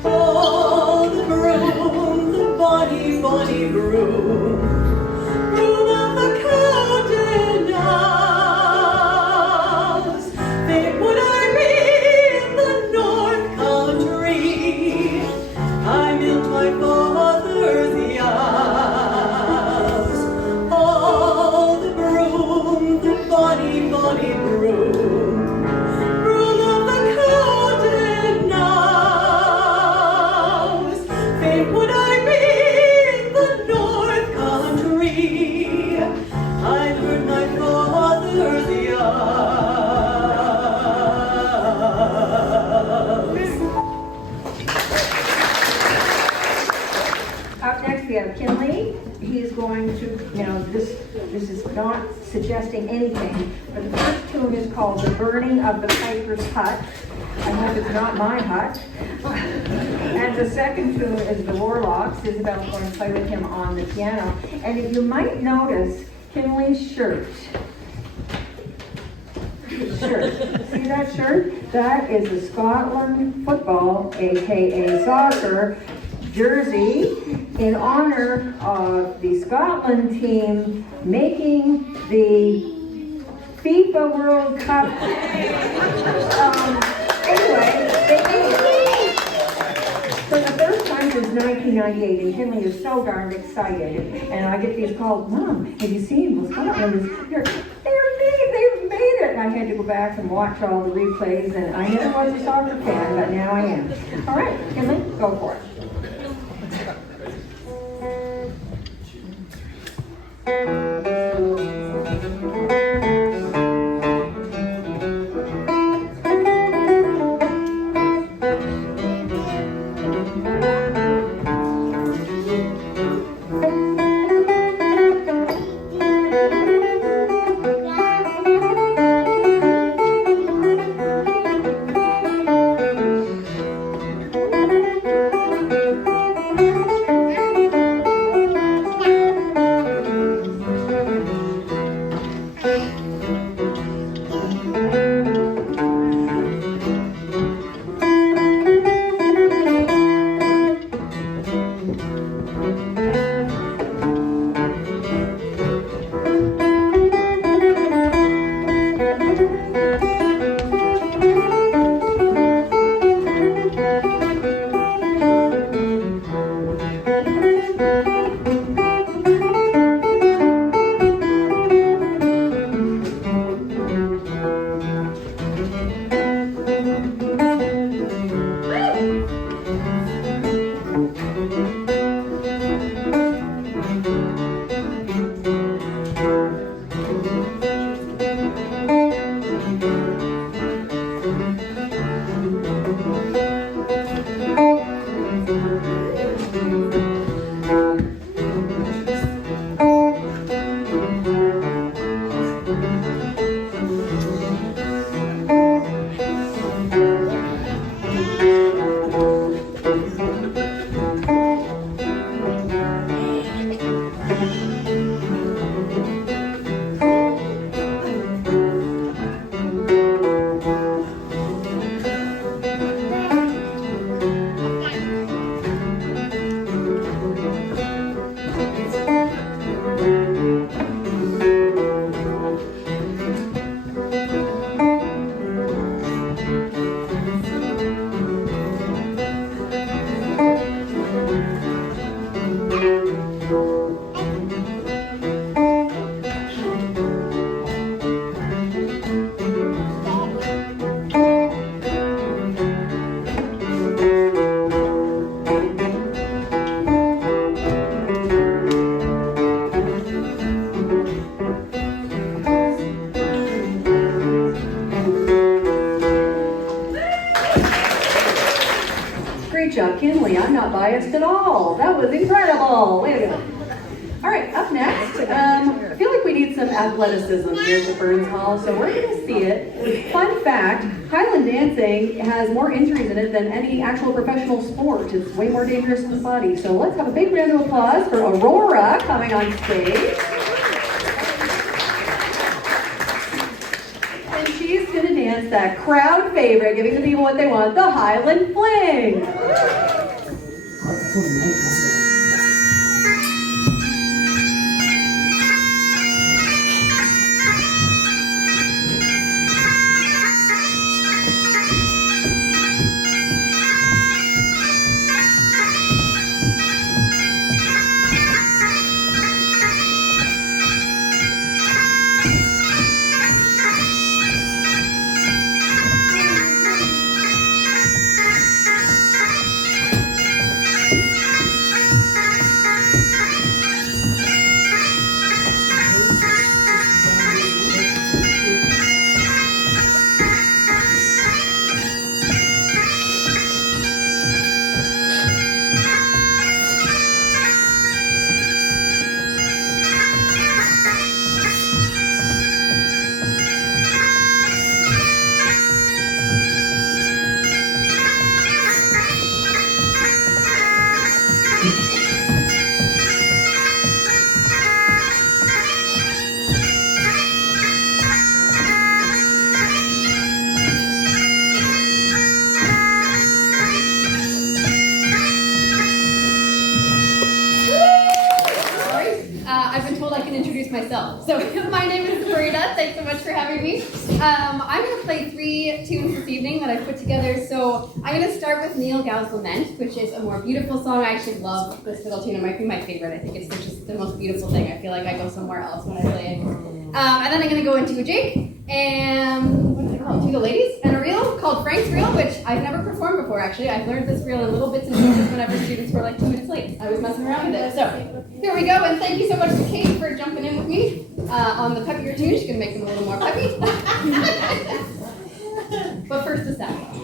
Oh, the broom, the bonny, bonny broom, broom of the Cowden Now. Fain would I be in the north next we have Kinley. He's going to, now this is not suggesting anything, but the first tune is called The Burning of the Piper's Hut. I hope it's not my hut. And the second tune is The Warlocks. Isabel's going to play with him on the piano. And if you might notice, Kinley's shirt. See that shirt? That is the Scotland football, aka soccer, jersey in honor of the Scotland team making the FIFA World Cup. Anyway, they made it for the first time since 1998, and Kinley is so darn excited. And I get these calls, Mom, have you seen what's Scotland? They've made it. And I had to go back and watch all the replays, and I never was a soccer fan, but now I am. All right, Kinley, go for it. Kinley, I'm not biased at all. That was incredible. Way to go. All right, up next, I feel like we need some athleticism here at the Burns Hall, so we're going to see it. Fun fact, Highland dancing has more injuries in it than any actual professional sport. It's way more dangerous to the body. So let's have a big round of applause for Aurora coming on stage. And she's going to dance that crowd favorite, giving the people what they want, the Highland Fling. myself. So my name is Sabrina. Thanks so much for having me. I'm going to play 3 tunes this evening that I put together. So I'm going to start with Neil Gow's Lament, which is a more beautiful song. I actually love this fiddle tune. It might be my favorite. I think it's just the most beautiful thing. I feel like I go somewhere else when I play it. And then I'm going to go into a jig and what's it called? To the Ladies, and a reel called Frank's Reel, which I've never performed before actually. I've learned this reel in little bits and pieces whenever students were like 2 minutes late. I was messing around with it. So here we go, and thank you so much to Kate for jumping in with me on the peppier tune. She can make them a little more peppy. But first a sound.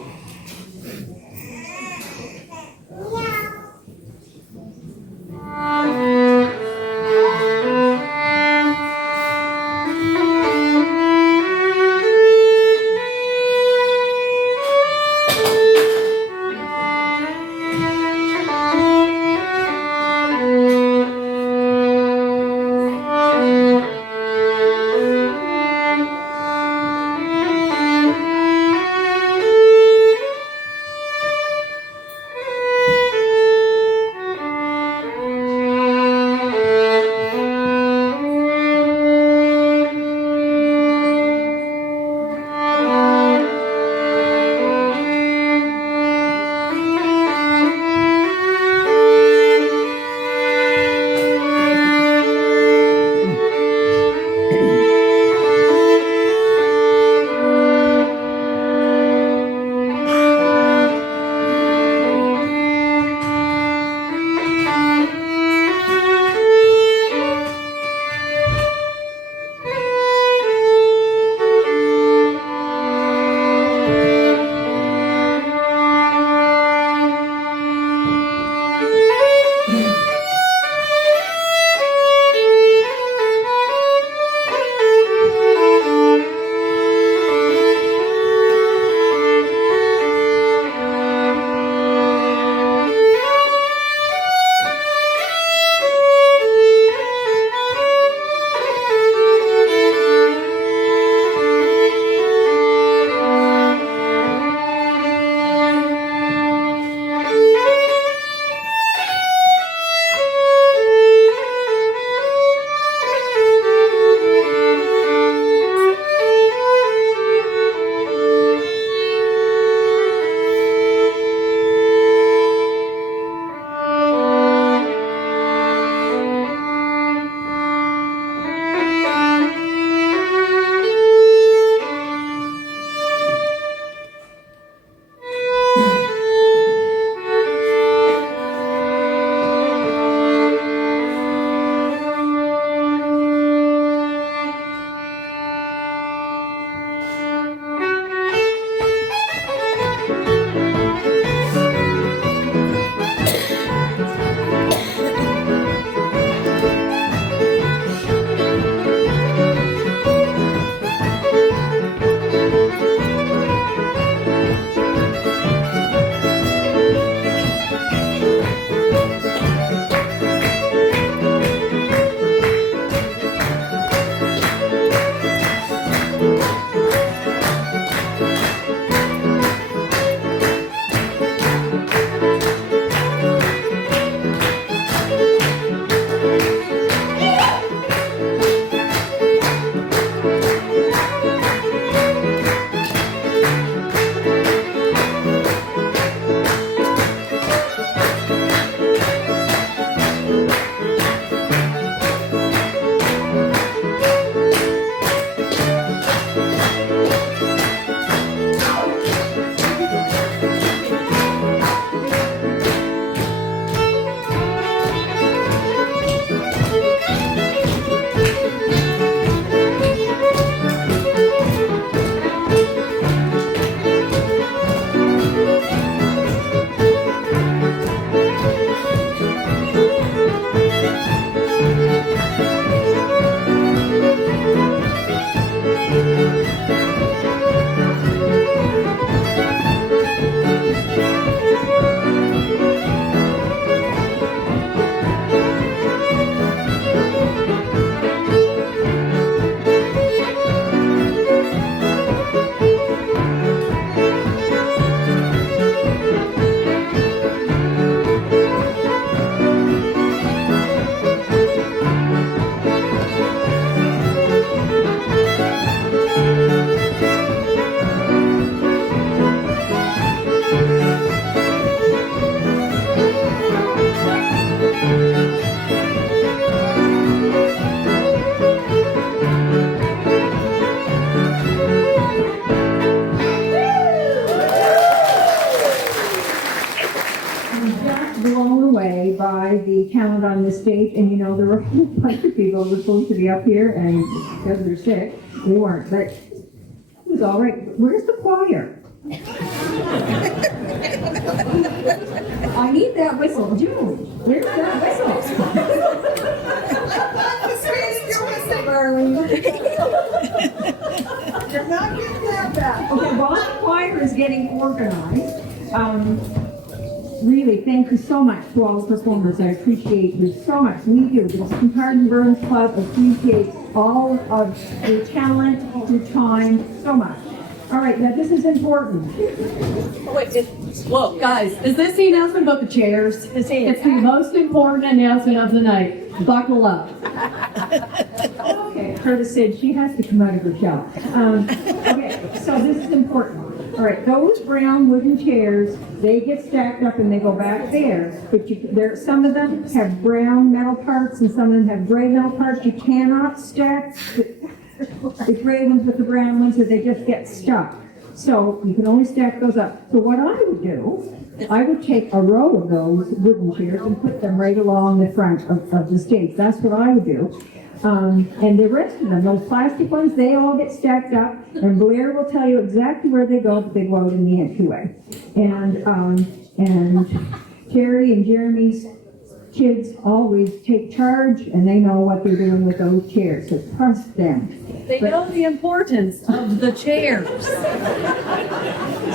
talent on this stage, and you know, there were a whole bunch of people who were supposed to be up here, and because they're sick, they weren't, but it was all right. Where's the choir? I need that whistle. June, where's that whistle? You're not getting that back. Okay, while the choir is getting organized, really, thank you so much to all the performers. I appreciate you so much. We do. The Kincardine Burns Club appreciates all of your talent, your time, so much. All right, now this is important. Oh, wait, whoa, guys, is this the announcement about the chairs? It's the most important announcement of the night. Buckle up. Okay, Curtis said she has to come out of her shell. Okay, so this is important. All right, those brown wooden chairs, they get stacked up and they go back there. But some of them have brown metal parts and some of them have gray metal parts. You cannot stack the gray ones with the brown ones, or they just get stuck. So you can only stack those up. So what I would do, I would take a row of those wooden chairs and put them right along the front of the stage. That's what I would do. And the rest of them, those plastic ones, they all get stacked up, and Blair will tell you exactly where they go, but they go out in the entryway. And Terry and Jeremy's kids always take charge, and they know what they're doing with those chairs, so trust them. They know the importance of the chairs.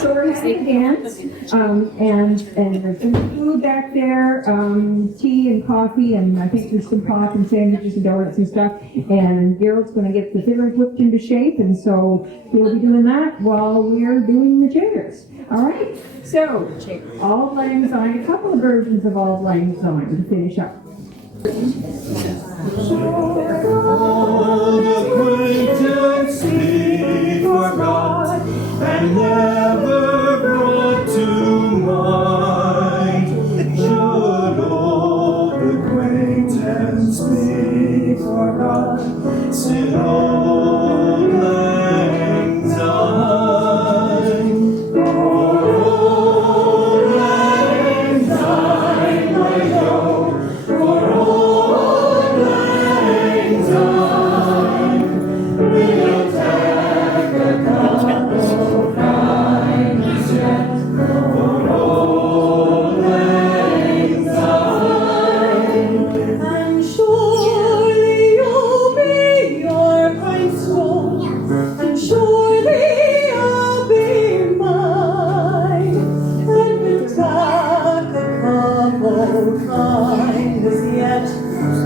So we're having a dance, and there's some food back there, tea and coffee, and I think there's some pop and sandwiches and donuts and stuff. And Garold's going to get the fiddlers whipped into shape, and so he'll be doing that while we're doing the chairs. All right. So Auld Lang Syne, a couple of versions of Auld Lang Syne to finish up. Old acquaintance be forgot and never brought to mind. Should old acquaintance be forgot, still Auld Lang Syne. For Auld Lang Syne I go, for Auld Lang Syne we'll take a couple kindness yet. For Auld Lang Syne, and surely you'll be your kind soul, and surely I'll be mine, and we'll take a couple kindness yet.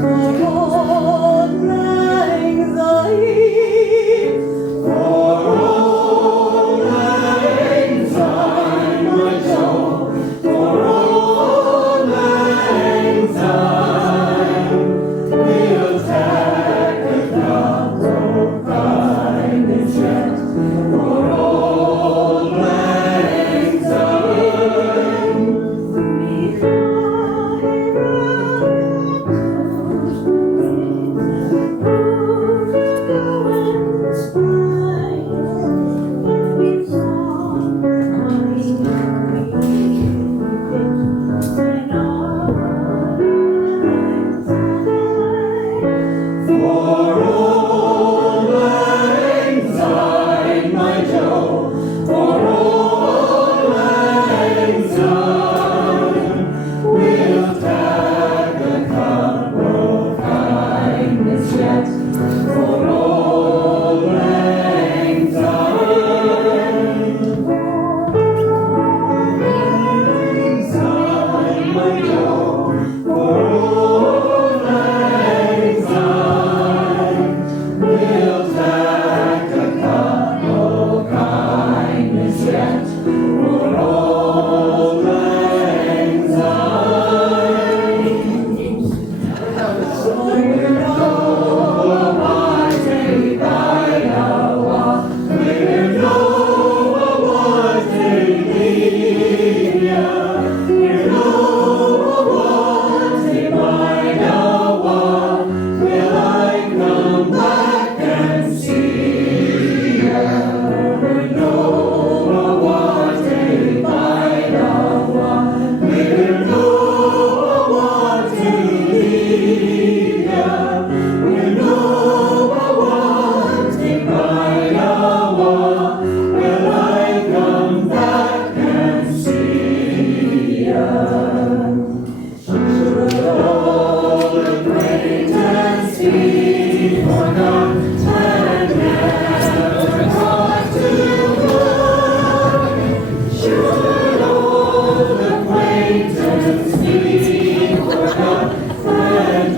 For Auld Lang Syne, for Auld Lang Syne my soul, for Auld Lang Syne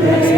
Yes,